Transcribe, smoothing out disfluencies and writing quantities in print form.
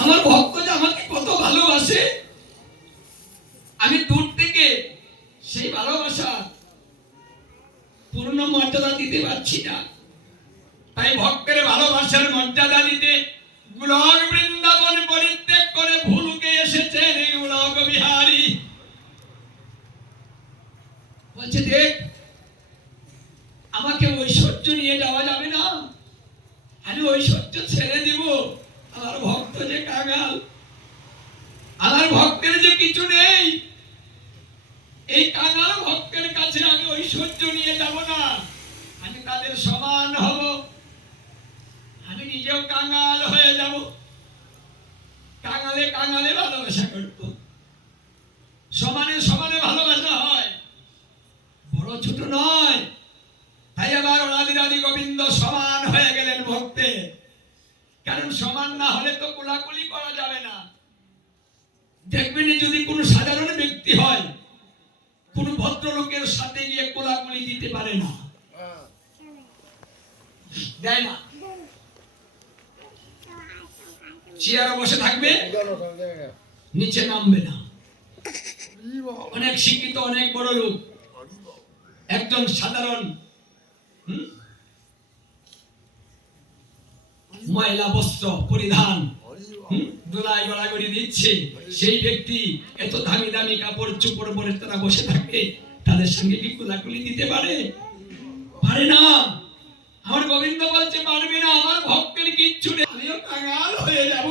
আমার ভক্ত যে আমাকে কত ভালোবাসে, আমি দূর থেকে সেই ভালোবাসা পূর্ণ মর্যাদা দিতে পারছি না। তাই ভক্তের ভালোবাসার মর্যাদা দিতে গোলক বৃন্দাবন পরিত্যাগ করে ভুলুকে এসেছেন এই গোলক বিহারী। বলছে দেখ, আমাকে ঐশ্বর্য নিয়ে যাওয়া যাবে না, আমি ঐশ্বর্য ছেড়ে দিব। আমার ভক্ত যে কাঙাল, আমার ভক্তের যে কিছু নেই, এই কাঙাল ভক্তের কাছে আমি ঐশ্বর্য নিয়ে যাব না, আমি তাদের সমান হব, আমি নিজেও কাঙাল হয়ে যাব, কাঙালে কাঙালে ভালোবাসা করব। সমানে সমানে ভালোবাসা হয়, বড় ছোট নয়। তাই আবার রাধি গোবিন্দ সমান হয়ে গেলেন ভক্তে। কারণ সমান না হলে তো কোলাকুলি করা যাবে না। দেখবেন যদি কোনো সাধারণ ব্যক্তি হয়, কোন ভদ্রলোকের সাথে গিয়ে কোলাকুলি দিতে পারে না, দেয় না, চেয়ারে বসে থাকবে, নিচে নামবে না। অনেক শিক্ষিত, অনেক বড় লোক, একজন সাধারণ ময়লা বস্ত্র পরিধান দোলাই গড়াগড়ি দিচ্ছে, সেই ব্যক্তি এত দামি দামি কাপড় চোপড় পরে তারা বসে থাকে, তাদের সঙ্গে কি কোলাকুলি দিতে পারে? পারে না। আমার গোবিন্দ বলছে পারবে না, আমার ভক্তের কিচ্ছু নেই, আমিও কাঙাল হয়ে যাব।